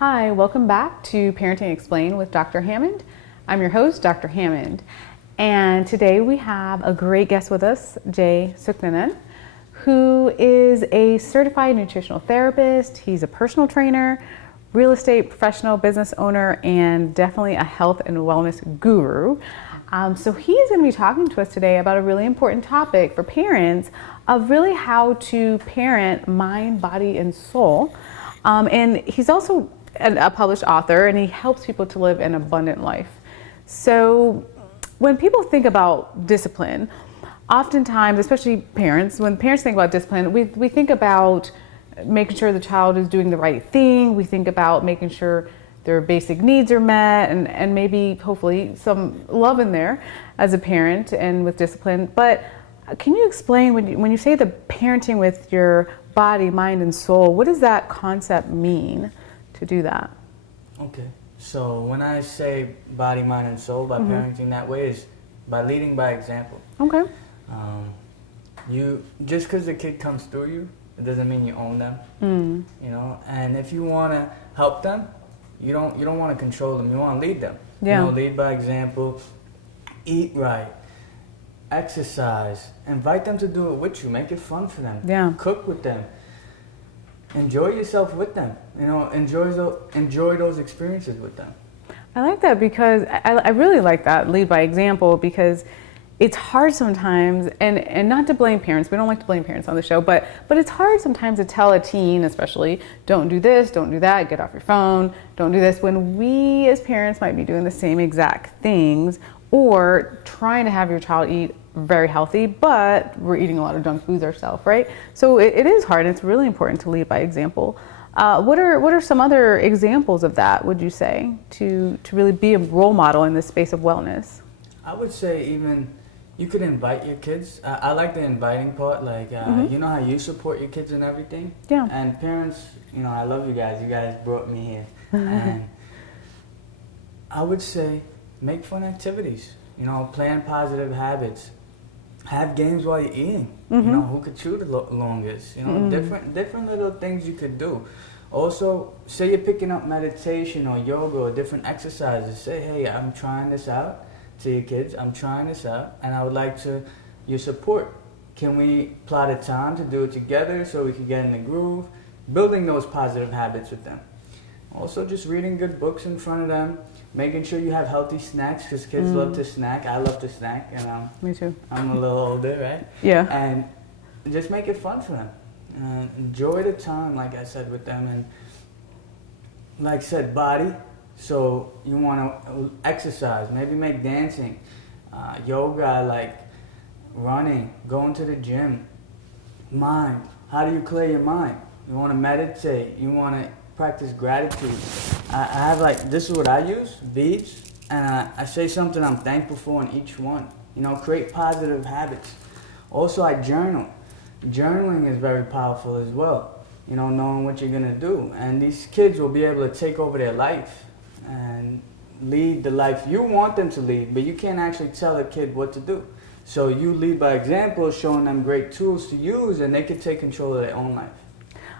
Hi, welcome back to Parenting Explained with Dr. Hammond. I'm your host, Dr. Hammond, and today we have a great guest with us, Jay Sooknanan, who is a certified nutritional therapist. He's a personal trainer, real estate professional, business owner, and definitely a health and wellness guru. So he's going to be talking to us today about a really important topic for parents of really how to parent mind, body, and soul. And he's also a published author, and he helps people to live an abundant life. So when people think about discipline, oftentimes, especially parents, when parents think about discipline, we think about making sure the child is doing the right thing. We think about making sure their basic needs are met, and maybe hopefully some love in there as a parent and with discipline. But can you explain, when you say the parenting with your body, mind, and soul, what does that concept mean to do that? Okay, so when I say body, mind, and soul, by parenting that way, is by leading by example. Okay. You just because the kid comes through you, it doesn't mean you own them. You know, and if you want to help them, you don't want to control them. You want to lead them. Yeah. You know, lead by example. Eat right. Exercise. Invite them to do it with you. Make it fun for them. Yeah. Cook with them. Enjoy yourself with them. You know, enjoy those experiences with them. I like that because I really like that, lead by example, because it's hard sometimes, and not to blame parents, we don't like to blame parents on the show, but it's hard sometimes to tell a teen especially, don't do this, don't do that, get off your phone, don't do this, when we as parents might be doing the same exact things, or trying to have your child eat very healthy, but we're eating a lot of junk foods ourselves, right? So it is hard, and it's really important to lead by example. What are some other examples of that, would you say, to really be a role model in this space of wellness? I would say even you could invite your kids. I like the inviting part, like, you know how you support your kids and everything? Yeah. And parents, you know, I love you guys. You guys brought me here. And I would say make fun activities. You know, plan positive habits. Have games while you're eating. You know, who could chew the longest. You know, different little things you could do. Also, say you're picking up meditation or yoga or different exercises. Say, hey, I'm trying this out. To your kids, I'm trying this out, and I would like your support. Can we plot a time to do it together so we can get in the groove? Building those positive habits with them. Also, just reading good books in front of them. Making sure you have healthy snacks, because kids love to snack. I love to snack, and Me too. I'm a little older, right? Yeah. And just make it fun for them. Enjoy the time, like I said, with them. And like I said, body. So you want to exercise, maybe make dancing, yoga, like running, going to the gym. Mind, how do you clear your mind? You want to meditate, you want to practice gratitude. I have this is what I use, beads, and I say something I'm thankful for in each one. You know, create positive habits. Also, I journal. Journaling is very powerful as well. You know, knowing what you're going to do. And these kids will be able to take over their life and lead the life you want them to lead, but you can't actually tell a kid what to do. So you lead by example, showing them great tools to use, and they can take control of their own life.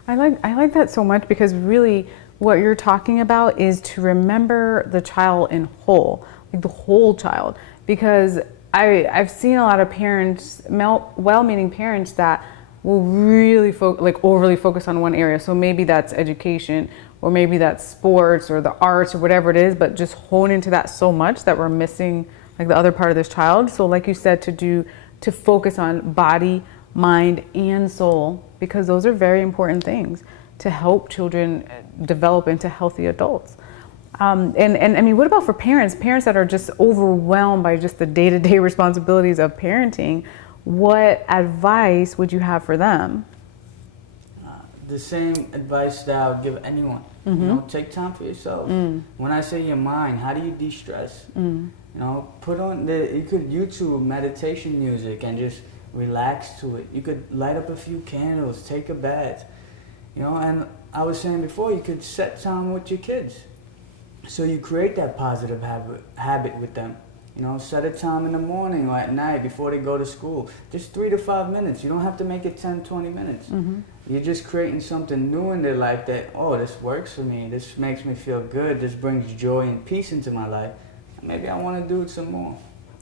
I like that so much, because really what you're talking about is to remember the child in whole, like the whole child. Because I've seen a lot of parents, well-meaning parents, that will really overly focus on one area. So maybe that's education, or maybe that's sports or the arts or whatever it is, but just hone into that so much that we're missing like the other part of this child. So like you said, to focus on body, mind, and soul, because those are very important things to help children develop into healthy adults. And I mean, what about for parents that are just overwhelmed by just the day-to-day responsibilities of parenting? What advice would you have for them? The same advice that I would give anyone. You know, take time for yourself. When I say your mind, how do you de-stress? You know, you could YouTube meditation music and just relax to it. You could light up a few candles, take a bath. You know, and I was saying before, you could set time with your kids. So you create that positive habit with them. You know, set a time in the morning or at night before they go to school. Just 3 to 5 minutes. You don't have to make it 10, 20 minutes. you're just creating something new in their life that, oh, this works for me, this makes me feel good, this brings joy and peace into my life. Maybe I want to do it some more.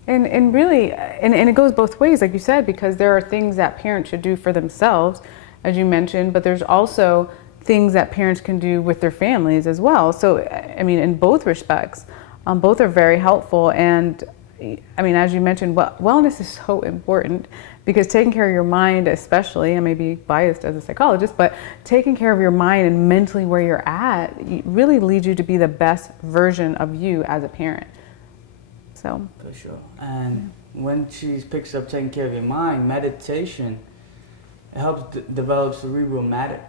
And really, and it goes both ways, like you said, because there are things that parents should do for themselves, as you mentioned, but there's also things that parents can do with their families as well. So, I mean, in both respects, both are very helpful. And I mean, as you mentioned, wellness is so important, because taking care of your mind, especially, I may be biased as a psychologist, but taking care of your mind and mentally where you're at really leads you to be the best version of you as a parent. So. For sure. And when she picks up taking care of your mind, meditation, it helps develop cerebral matter.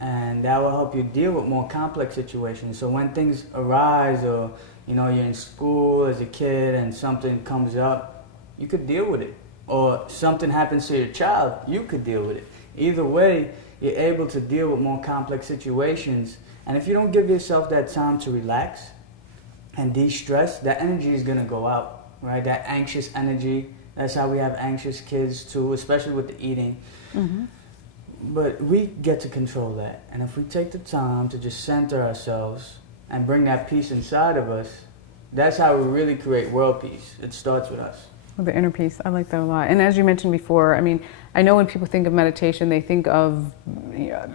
And that will help you deal with more complex situations. So when things arise, or you're in school as a kid and something comes up, you could deal with it. Or something happens to your child, you could deal with it. Either way, you're able to deal with more complex situations. And if you don't give yourself that time to relax and de-stress, that energy is going to go out, right? That anxious energy, that's how we have anxious kids too, especially with the eating. Mm-hmm. But we get to control that. And if we take the time to just center ourselves and bring that peace inside of us, that's how we really create world peace. It starts with us. The inner peace, I like that a lot. And as you mentioned before, I mean, I know when people think of meditation, they think of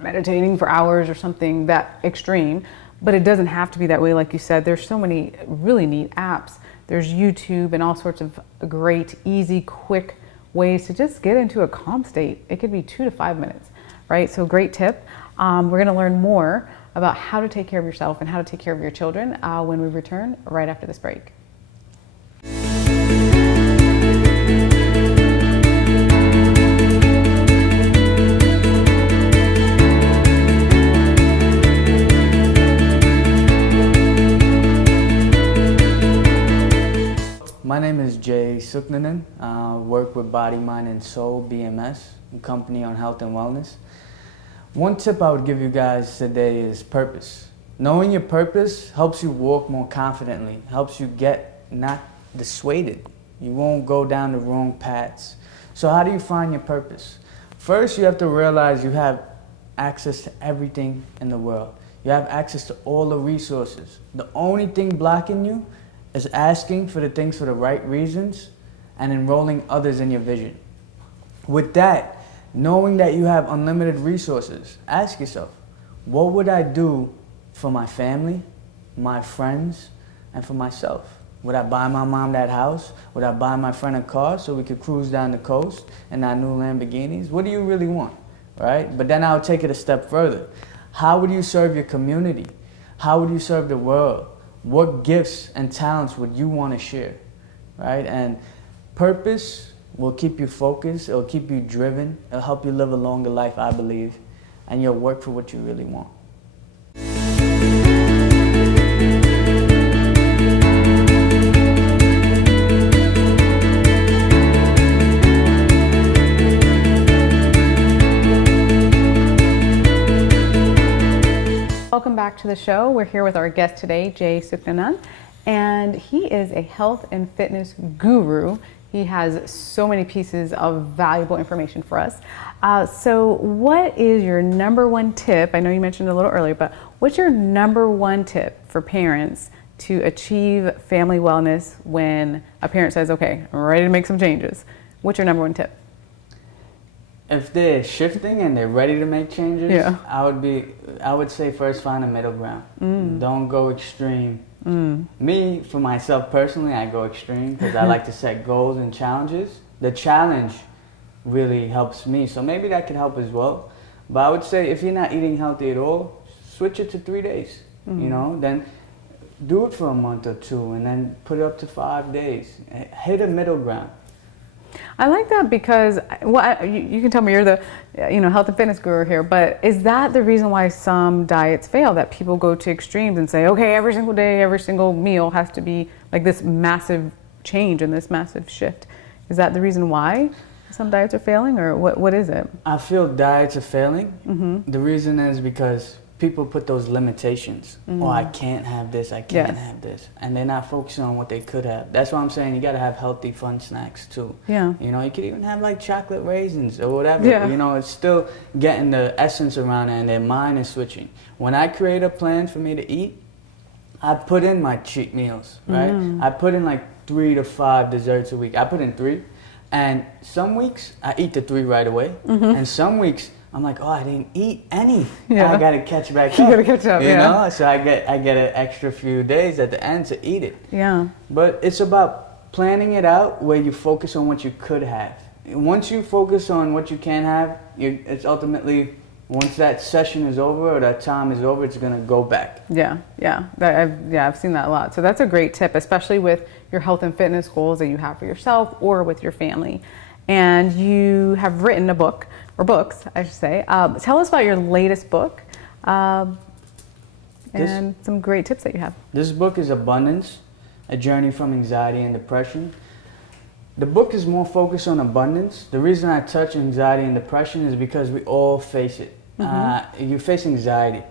meditating for hours or something that extreme, but it doesn't have to be that way. Like you said, there's so many really neat apps. There's YouTube and all sorts of great, easy, quick ways to just get into a calm state. It could be 2 to 5 minutes, right? So great tip. We're gonna learn more about how to take care of yourself and how to take care of your children when we return right after this break. My name is Sooknanan. Work with Body, Mind, and Soul, BMS, a company on health and wellness. One tip I would give you guys today is purpose. Knowing your purpose helps you walk more confidently, helps you get not dissuaded. You won't go down the wrong paths. So how do you find your purpose? First, you have to realize you have access to everything in the world. You have access to all the resources. The only thing blocking you is asking for the things for the right reasons and enrolling others in your vision. With that, knowing that you have unlimited resources, ask yourself, what would I do for my family, my friends, and for myself? Would I buy my mom that house? Would I buy my friend a car so we could cruise down the coast in our new Lamborghinis? What do you really want, right? But then I'll take it a step further. How would you serve your community? How would you serve the world? What gifts and talents would you want to share, right? And purpose will keep you focused, it'll keep you driven, it'll help you live a longer life, I believe, and you'll work for what you really want. Welcome back to the show. We're here with our guest today, Sooknanan, and he is a health and fitness guru. He has so many pieces of valuable information for us. So what is your number one tip? I know you mentioned it a little earlier, but what's your number one tip for parents to achieve family wellness when a parent says, okay, I'm ready to make some changes? What's your number one tip? If they're shifting and they're ready to make changes, yeah. I would say first find a middle ground. Don't go extreme. Me, for myself personally, I go extreme because I like to set goals and challenges. The challenge really helps me, so maybe that could help as well. But I would say if you're not eating healthy at all, switch it to 3 days. Then do it for a month or 2, and then put it up to 5 days. Hit a middle ground. I like that because, well, you can tell me you're the health and fitness guru here, but is that the reason why some diets fail, that people go to extremes and say, okay, every single day, every single meal has to be like this massive change and this massive shift? Is that the reason why some diets are failing, or what is it? I feel diets are failing. The reason is because people put those limitations. Oh, I can't have this, I can't have this. And they're not focusing on what they could have. That's why I'm saying you got to have healthy, fun snacks too. Yeah. You know, you could even have like chocolate raisins or whatever. Yeah. You know, it's still getting the essence around it and their mind is switching. When I create a plan for me to eat, I put in my cheat meals, right? I put in like 3 to 5 desserts a week. I put in 3. And some weeks I eat the 3 right away. And some weeks I'm like, oh, I didn't eat any. Yeah. I gotta catch back up. You gotta catch up, you know? So I get an extra few days at the end to eat it. Yeah. But it's about planning it out where you focus on what you could have. Once you focus on what you can have, it's ultimately, once that session is over or that time is over, it's gonna go back. Yeah, yeah. I've seen that a lot. So that's a great tip, especially with your health and fitness goals that you have for yourself or with your family. And you have written a book, or books, I should say. Tell us about your latest book and some great tips that you have. This book is Abundance, A Journey from Anxiety and Depression. The book is more focused on abundance. The reason I touch anxiety and depression is because we all face it. You face anxiety.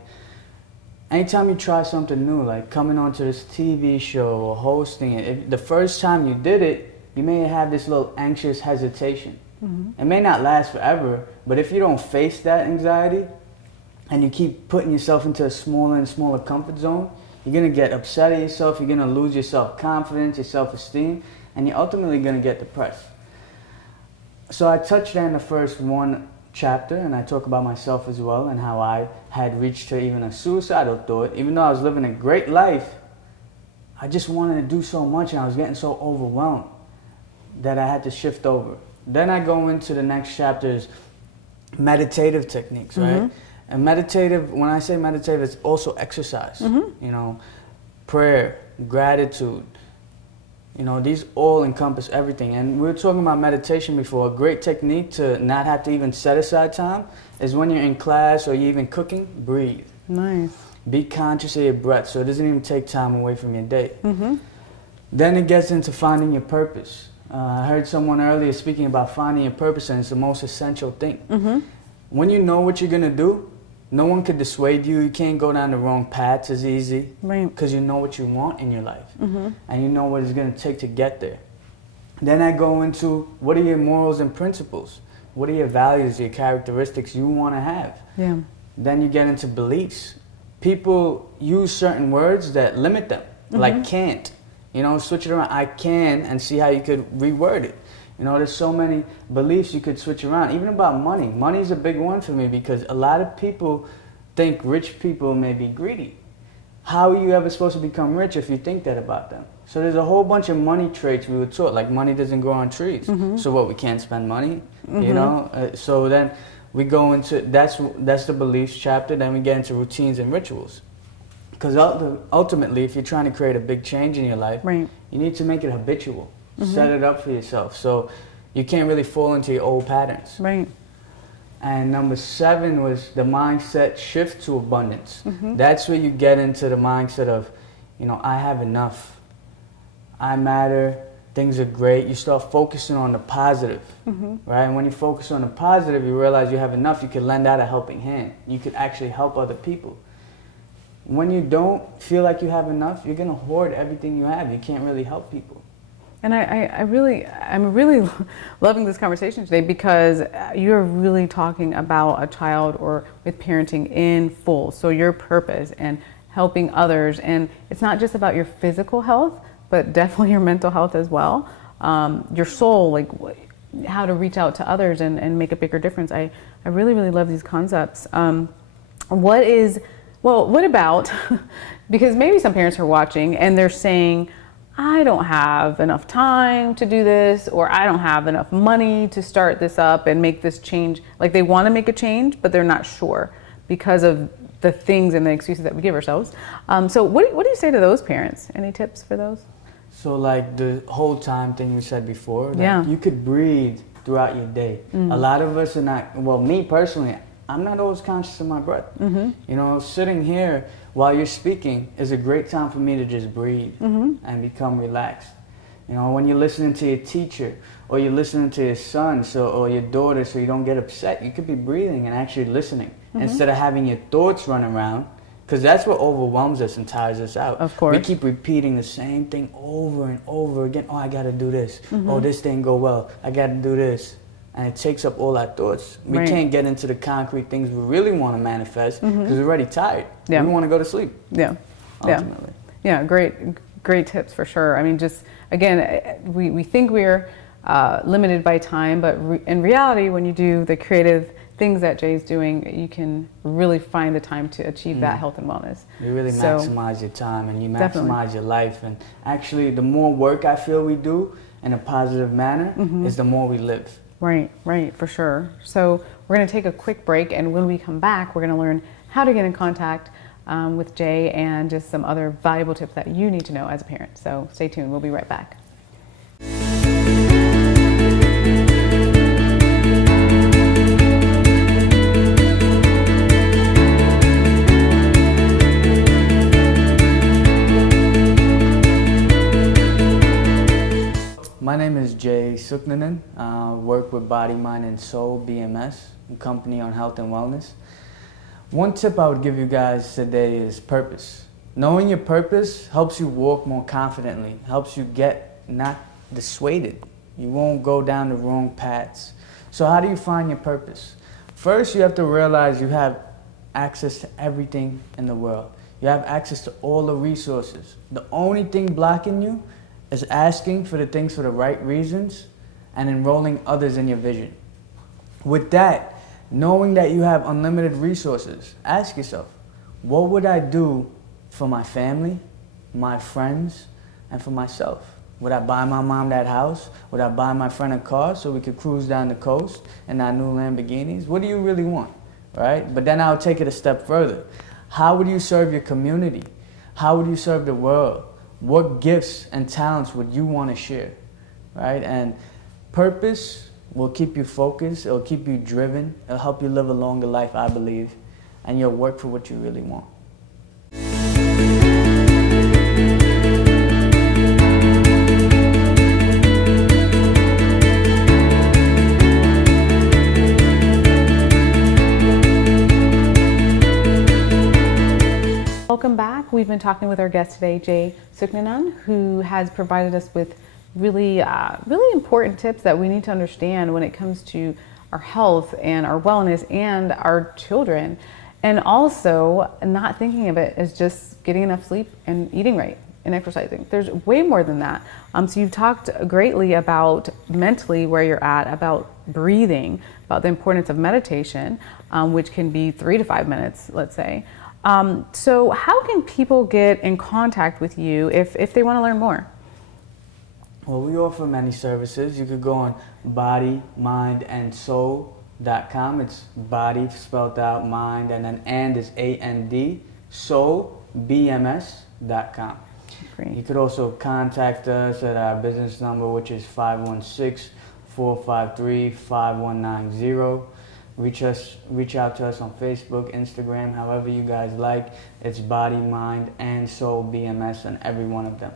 Anytime you try something new, like coming onto this TV show or hosting it, the first time you did it, you may have this little anxious hesitation. It may not last forever, but if you don't face that anxiety and you keep putting yourself into a smaller and smaller comfort zone, you're going to get upset at yourself, you're going to lose your self-confidence, your self-esteem, and you're ultimately going to get depressed. So I touched on the first 1 chapter, and I talk about myself as well and how I had reached to even a suicidal thought. Even though I was living a great life, I just wanted to do so much and I was getting so overwhelmed that I had to shift over. Then I go into the next chapters, meditative techniques, right? And meditative, when I say meditative, it's also exercise. You know, prayer, gratitude. You know, these all encompass everything. And we were talking about meditation before. A great technique to not have to even set aside time is when you're in class or you're even cooking, breathe. Nice. Be conscious of your breath so it doesn't even take time away from your day. Then it gets into finding your purpose. I heard someone earlier speaking about finding your purpose, and it's the most essential thing. When you know what you're going to do, no one could dissuade you. You can't go down the wrong paths as easy because you know what you want in your life and you know what it's going to take to get there. Then I go into what are your morals and principles? What are your values, your characteristics you want to have? Then you get into beliefs. People use certain words that limit them, like can't. You know, switch it around. I can, and see how you could reword it. You know, there's so many beliefs you could switch around. Even about money. Money's a big one for me because a lot of people think rich people may be greedy. How are you ever supposed to become rich if you think that about them? So there's a whole bunch of money traits we were taught, like money doesn't grow on trees. So what, we can't spend money? You know? So then we go into, that's the beliefs chapter. Then we get into routines and rituals. Because ultimately, if you're trying to create a big change in your life, you need to make it habitual. Set it up for yourself. So you can't really fall into your old patterns. And number 7 was the mindset shift to abundance. That's where you get into the mindset of, you know, I have enough. I matter. Things are great. You start focusing on the positive, right? And when you focus on the positive, you realize you have enough. You can lend out a helping hand. You could actually help other people. When you don't feel like you have enough, you're going to hoard everything you have. You can't really help people. And I'm really loving this conversation today because you're really talking about a child or with parenting in full. So your purpose and helping others. And it's not just about your physical health, but definitely your mental health as well. Your soul, like how to reach out to others and make a bigger difference. I really, really love these concepts. What about, because maybe some parents are watching and they're saying, I don't have enough time to do this, or I don't have enough money to start this up and make this change. Like they want to make a change, but they're not sure because of the things and the excuses that we give ourselves. So what do you say to those parents? Any tips for those? So like the whole time thing you said before, you could breathe throughout your day. A lot of us are not, well, me personally, I'm not always conscious of my breath. You know, sitting here while you're speaking is a great time for me to just breathe and become relaxed. You know, when you're listening to your teacher, or you're listening to your son, or your daughter, so you don't get upset, you could be breathing and actually listening instead of having your thoughts run around, because that's what overwhelms us and tires us out. Of course. We keep repeating the same thing over and over again. Oh, I got to do this. Oh, this didn't go well. I got to do this. And it takes up all our thoughts. We can't get into the concrete things we really want to manifest because we're already tired. Yeah. We want to go to sleep. Yeah. Ultimately. Yeah, great tips for sure. I mean, just again, we think we're limited by time, but in reality, when you do the creative things that Jay's doing, you can really find the time to achieve that health and wellness. You really maximize your time and you maximize your life. And actually, the more work I feel we do in a positive manner is the more we live. Right, for sure. So we're going to take a quick break, and when we come back, we're going to learn how to get in contact with Jay and just some other valuable tips that you need to know as a parent. So stay tuned. We'll be right back. My name is Jay Sooknanan. Work with Body, Mind, and Soul, BMS, a company on health and wellness. One tip I would give you guys today is purpose. Knowing your purpose helps you walk more confidently, helps you get not dissuaded. You won't go down the wrong paths. So how do you find your purpose? First, you have to realize you have access to everything in the world. You have access to all the resources. The only thing blocking you is asking for the things for the right reasons and enrolling others in your vision. With that, knowing that you have unlimited resources, ask yourself, what would I do for my family, my friends, and for myself? Would I buy my mom that house? Would I buy my friend a car so we could cruise down the coast in our new Lamborghinis? What do you really want, right? But then I'll take it a step further. How would you serve your community? How would you serve the world? What gifts and talents would you want to share, right? And purpose will keep you focused, it'll keep you driven, it'll help you live a longer life, I believe, and you'll work for what you really want. Welcome back. We've been talking with our guest today, Jay Sooknanan, who has provided us with really important tips that we need to understand when it comes to our health and our wellness and our children, and also not thinking of it as just getting enough sleep and eating right and exercising. There's way more than that. So you've talked greatly about mentally where you're at, about breathing, about the importance of meditation, which can be 3 to 5 minutes, let's say. So how can people get in contact with you if they want to learn more? Well, we offer many services. You could go on bodymindandsoul.com. It's body spelled out, mind, and then and is A-N-D, soul, BMS.com. Great. You could also contact us at our business number, which is 516-453-5190. Reach out to us on Facebook, Instagram, however you guys like. It's Body, Mind, and Soul BMS on every one of them.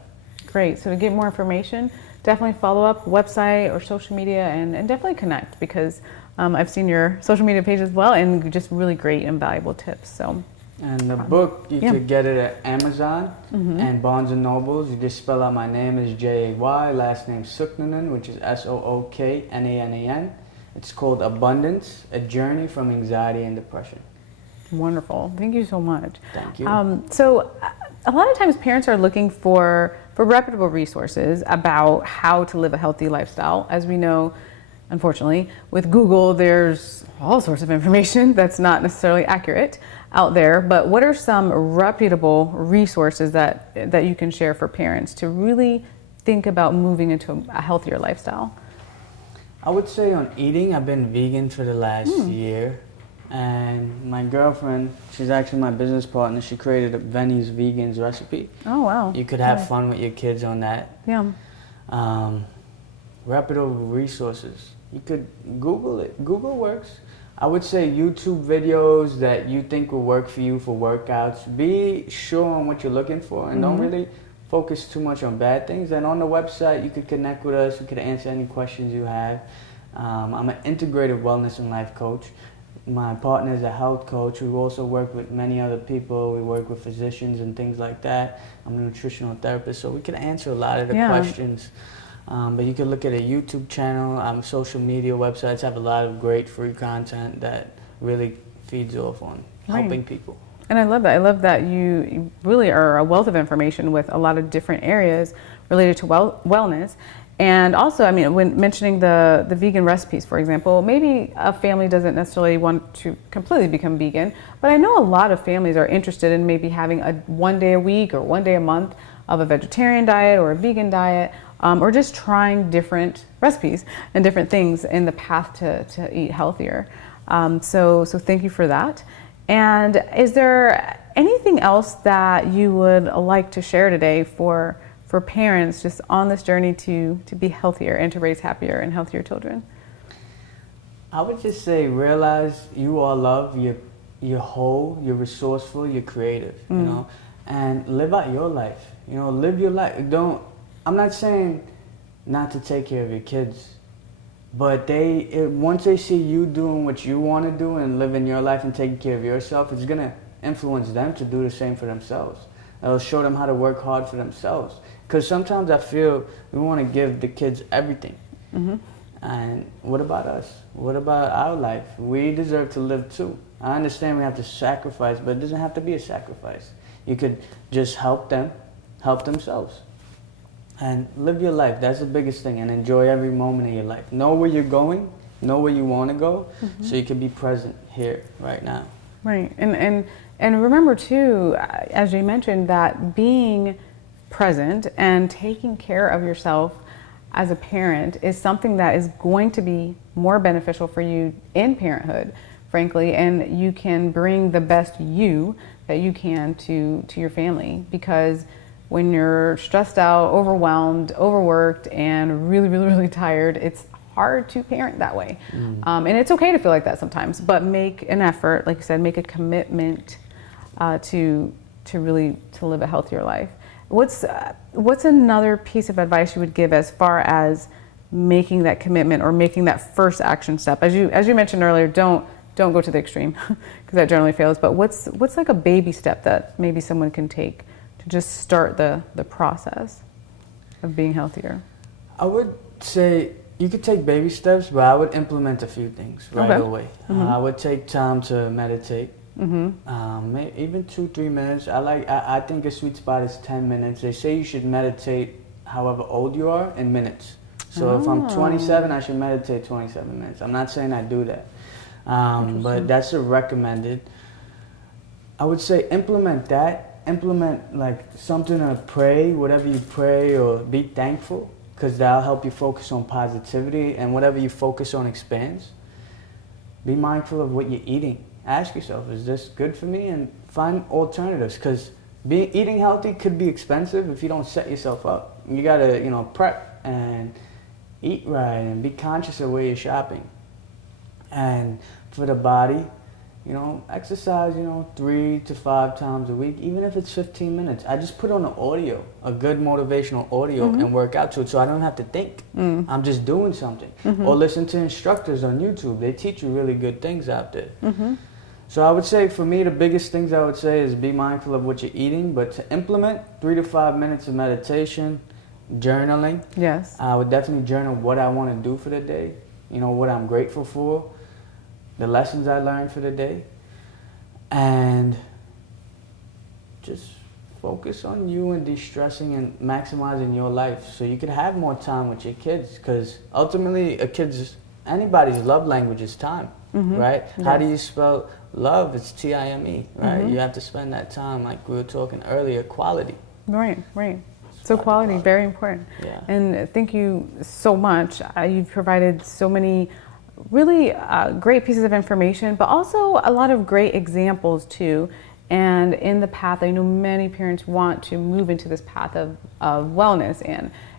Great. So to get more information, definitely follow up website or social media and definitely connect, because I've seen your social media page as well, and just really great and valuable tips. So. And the book, you could get it at Amazon and Barnes & Nobles. You just spell out my name is Jay, last name Sooknanan, which is Sooknanan. It's called Abundance, A Journey from Anxiety and Depression. Wonderful. Thank you so much. Thank you. So a lot of times parents are looking for reputable resources about how to live a healthy lifestyle. As we know, unfortunately, with Google, there's all sorts of information that's not necessarily accurate out there. But what are some reputable resources that you can share for parents to really think about moving into a healthier lifestyle? I would say on eating, I've been vegan for the last year. And my girlfriend, she's actually my business partner, she created a Venny's Vegans recipe. Oh, wow. You could have fun with your kids on that. Yeah. Reputable resources. You could Google it. Google works. I would say YouTube videos that you think will work for you for workouts. Be sure on what you're looking for and don't really focus too much on bad things. And on the website, you could connect with us. We could answer any questions you have. I'm an integrative wellness and life coach. My partner is a health coach. We also work with many other people. We work with physicians and things like that. I'm a nutritional therapist, so we can answer a lot of the questions. But you can look at a YouTube channel. Social media websites have a lot of great free content that really feeds off on helping people. And I love that. I love that you really are a wealth of information with a lot of different areas related to wellness. And also, I mean, when mentioning the vegan recipes, for example, maybe a family doesn't necessarily want to completely become vegan, but I know a lot of families are interested in maybe having a 1 day a week or 1 day a month of a vegetarian diet or a vegan diet, or just trying different recipes and different things in the path to eat healthier. So thank you for that. And is there anything else that you would like to share today for parents just on this journey to be healthier and to raise happier and healthier children? I would just say realize you are loved, you're whole, you're resourceful, you're creative, you know, and live out your life. You know, live your life. I'm not saying not to take care of your kids, but once they see you doing what you want to do and living your life and taking care of yourself, it's going to influence them to do the same for themselves. It'll show them how to work hard for themselves. Because sometimes I feel we want to give the kids everything. And what about us? What about our life? We deserve to live too. I understand we have to sacrifice, but it doesn't have to be a sacrifice. You could just help them help themselves. And live your life. That's the biggest thing. And enjoy every moment of your life. Know where you're going. Know where you want to go. So you can be present here, right now. Right. And remember too, as you mentioned, that being present and taking care of yourself as a parent is something that is going to be more beneficial for you in parenthood, frankly, and you can bring the best you that you can to your family, because when you're stressed out, overwhelmed, overworked, and really, really, really tired, it's hard to parent that way. And it's okay to feel like that sometimes, but make an effort, like you said, make a commitment to really live a healthier life. What's another piece of advice you would give as far as making that commitment or making that first action step? As you mentioned earlier, don't go to the extreme because that generally fails. But what's like a baby step that maybe someone can take to just start the process of being healthier? I would say you could take baby steps, but I would implement a few things right away. I would take time to meditate. Even 2-3 minutes. I think a sweet spot is 10 minutes. They say you should meditate however old you are in minutes. So if I'm 27, I should meditate 27 minutes. I'm not saying I do that, but that's a recommended. I would say implement that. Implement like something to pray, whatever you pray, or be thankful, because that'll help you focus on positivity, and whatever you focus on expands. Be mindful of what you're eating. Ask yourself, is this good for me? And find alternatives, because eating healthy could be expensive if you don't set yourself up. You gotta, prep and eat right and be conscious of where you're shopping. And for the body, exercise, 3 to 5 times a week, even if it's 15 minutes. I just put on an audio, a good motivational audio, and work out to it so I don't have to think. I'm just doing something. Or listen to instructors on YouTube. They teach you really good things out there. So I would say, for me, the biggest things I would say is be mindful of what you're eating, but to implement 3 to 5 minutes of meditation, journaling. Yes. I would definitely journal what I want to do for the day, what I'm grateful for, the lessons I learned for the day, and just focus on you and de-stressing and maximizing your life so you can have more time with your kids, because ultimately anybody's love language is time, right? Yes. How do you spell love? It's Time, right? You have to spend that time, like we were talking earlier, quality. Right. So quality, very important. Yeah. And thank you so much. You've provided so many really great pieces of information, but also a lot of great examples too. And in the path, I know many parents want to move into this path of wellness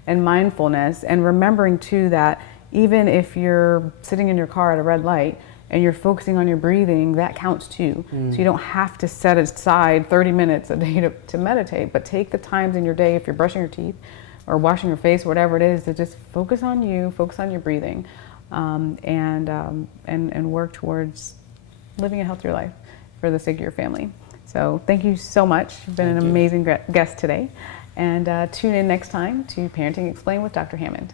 and mindfulness, and remembering too that even if you're sitting in your car at a red light and you're focusing on your breathing, that counts too. So you don't have to set aside 30 minutes a day to meditate, but take the times in your day, if you're brushing your teeth or washing your face, whatever it is, to just focus on you, focus on your breathing, and work towards living a healthier life for the sake of your family. So thank you so much. You've been an amazing guest today. And tune in next time to Parenting Explained with Dr. Hammond.